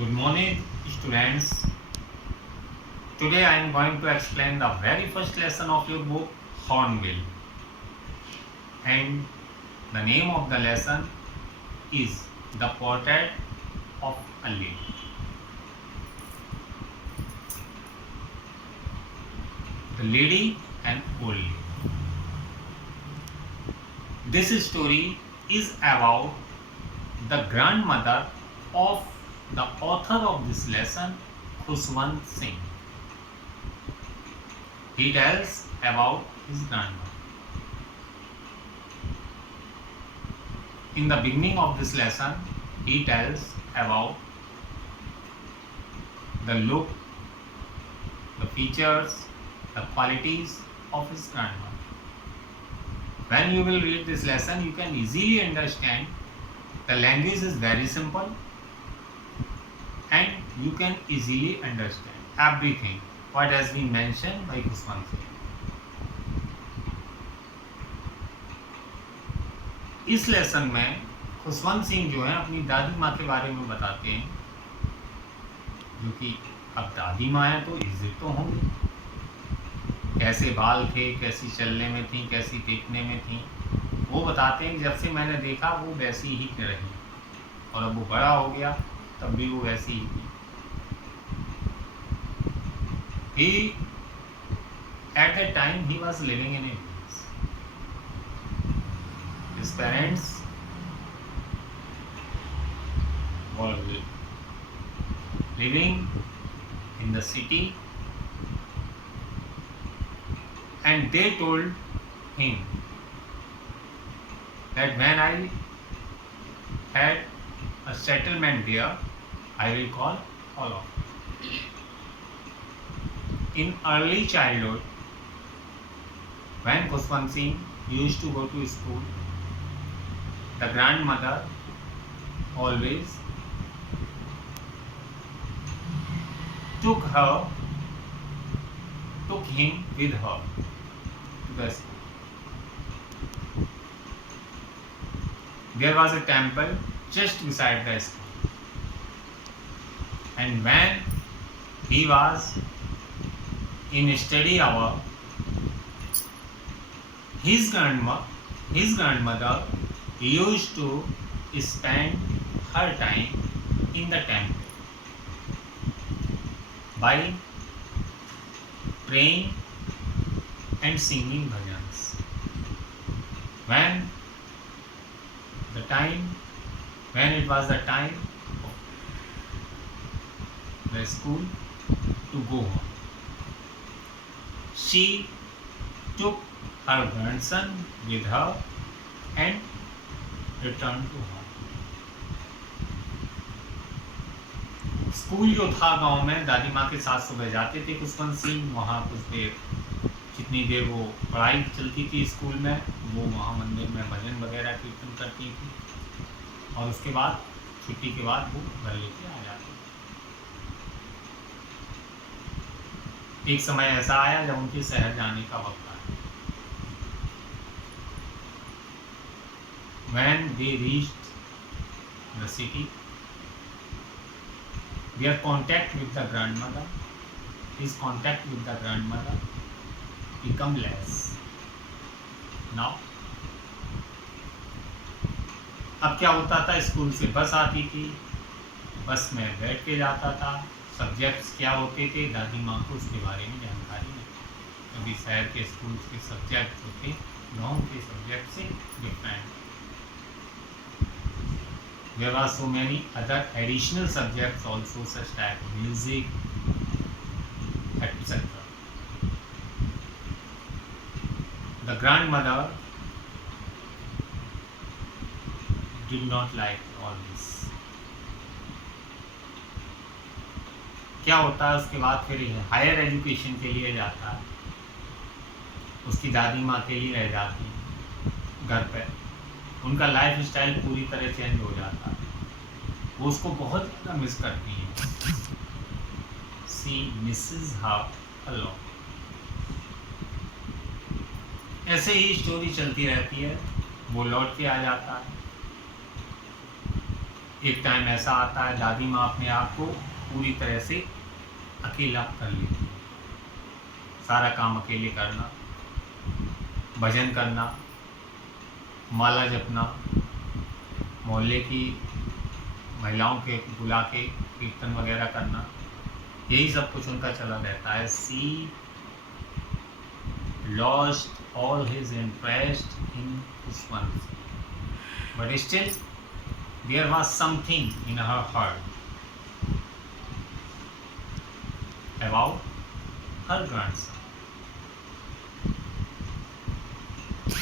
Good morning, students. Today I am going to explain the very first lesson of your book, Hornbill. And the name of the lesson is The Portrait of a Lady. The Lady and Old Lady. This story is about the grandmother of the author of this lesson, Khuswant Singh. He tells about his grandmother. In the beginning of this lesson, he tells about the look, the features, the qualities of his grandmother. When you will read this lesson, you can easily understand the language is very simple and you can easily understand everything what has been mentioned by Khuswant Singh. इस lesson में खुशवंत सिंह जो है अपनी दादी माँ के बारे में बताते हैं, जो कि अब दादी माँ है तो इज्जत तो होंगी, कैसे बाल थे, कैसी चलने में थी, कैसी टेकने में थी। वो बताते हैं कि जब से मैंने देखा वो वैसी ही रही और अब वो बड़ा हो गया तब भी वो वैसी ही थी। At that time he was living in a village. His parents were living in the city and they told him that when I had a settlement there, I will call all of you. In early childhood, when Khuswant Singh used to go to school, the grandmother always took him with her to the school. There was a temple just beside the school, and when he was in study hour, his grandmother used to spend her time in the temple by praying and singing bhajans. When it was the time of the school to go home, she took her grandson with her and returned to home. School जो था गांव में, दादी माँ के साथ सुबह जाते थे खुशवंत सिंह। वहाँ कुछ देर, जितनी देर वो पढ़ाई चलती थी स्कूल में, वो वहाँ मंदिर में भजन वगैरह कीर्तन करती थी और उसके बाद छुट्टी के बाद वो घर लेके आ जाती। एक समय ऐसा आया जब उनके शहर जाने का वक्त आया। When they reached the city, their contact with the grandmother, his contact with the grandmother become less. Now, अब क्या होता था, स्कूल से बस आती थी, बस में बैठ के जाता था। सब्जेक्ट्स क्या होते थे, दादी माँ को उसके बारे में जानकारी नहीं, क्योंकि शहर के स्कूल के सब्जेक्ट होते गाँव के सब्जेक्ट से different. There were so many other additional subjects also, such as music, etc. The grandmother did not like all this. क्या होता है उसके बाद, फिर हायर एजुकेशन के लिए जाता है, उसकी दादी माँ के लिए रह जाती है घर पे। उनका लाइफ स्टाइल पूरी तरह चेंज हो जाता है, वो उसको बहुत ज़्यादा मिस करती है। सी मिसेस हर अ लॉट। ऐसे ही स्टोरी चलती रहती है, वो लौट के आ जाता है। एक टाइम ऐसा आता है दादी माँ अपने आप को पूरी तरह से अकेला कर लेती है, सारा काम अकेले करना, भजन करना, माला जपना, मोहल्ले की महिलाओं के बुला के कीर्तन वगैरह करना, यही सब कुछ उनका चला रहता है. सी lost all his interest in Pushpansi, but still there was something in her heart about her grandson. So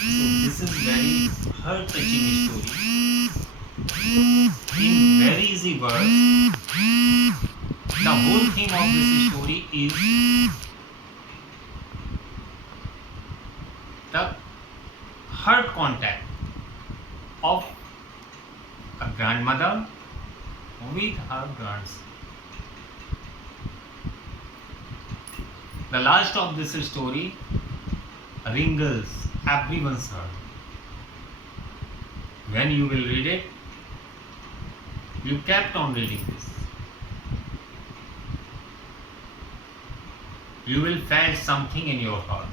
this is very heart-touching story. In very easy words, the whole theme of this story is the heart contact of a grandmother with her grandson. The last of this story wrinkles everyone's heart. When you will read it, you kept on reading this. You will feel something in your heart.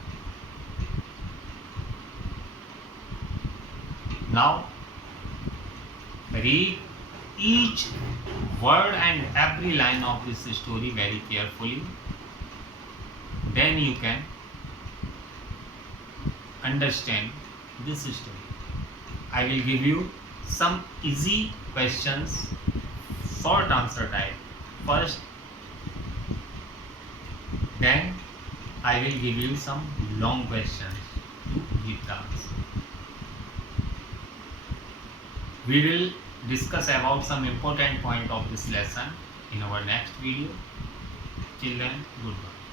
Now, read each word and every line of this story very carefully. Then you can understand this story. I will give you some easy questions, short answer type first. Then I will give you some long questions to give the answer. We will discuss about some important point of this lesson in our next video. Till then, goodbye.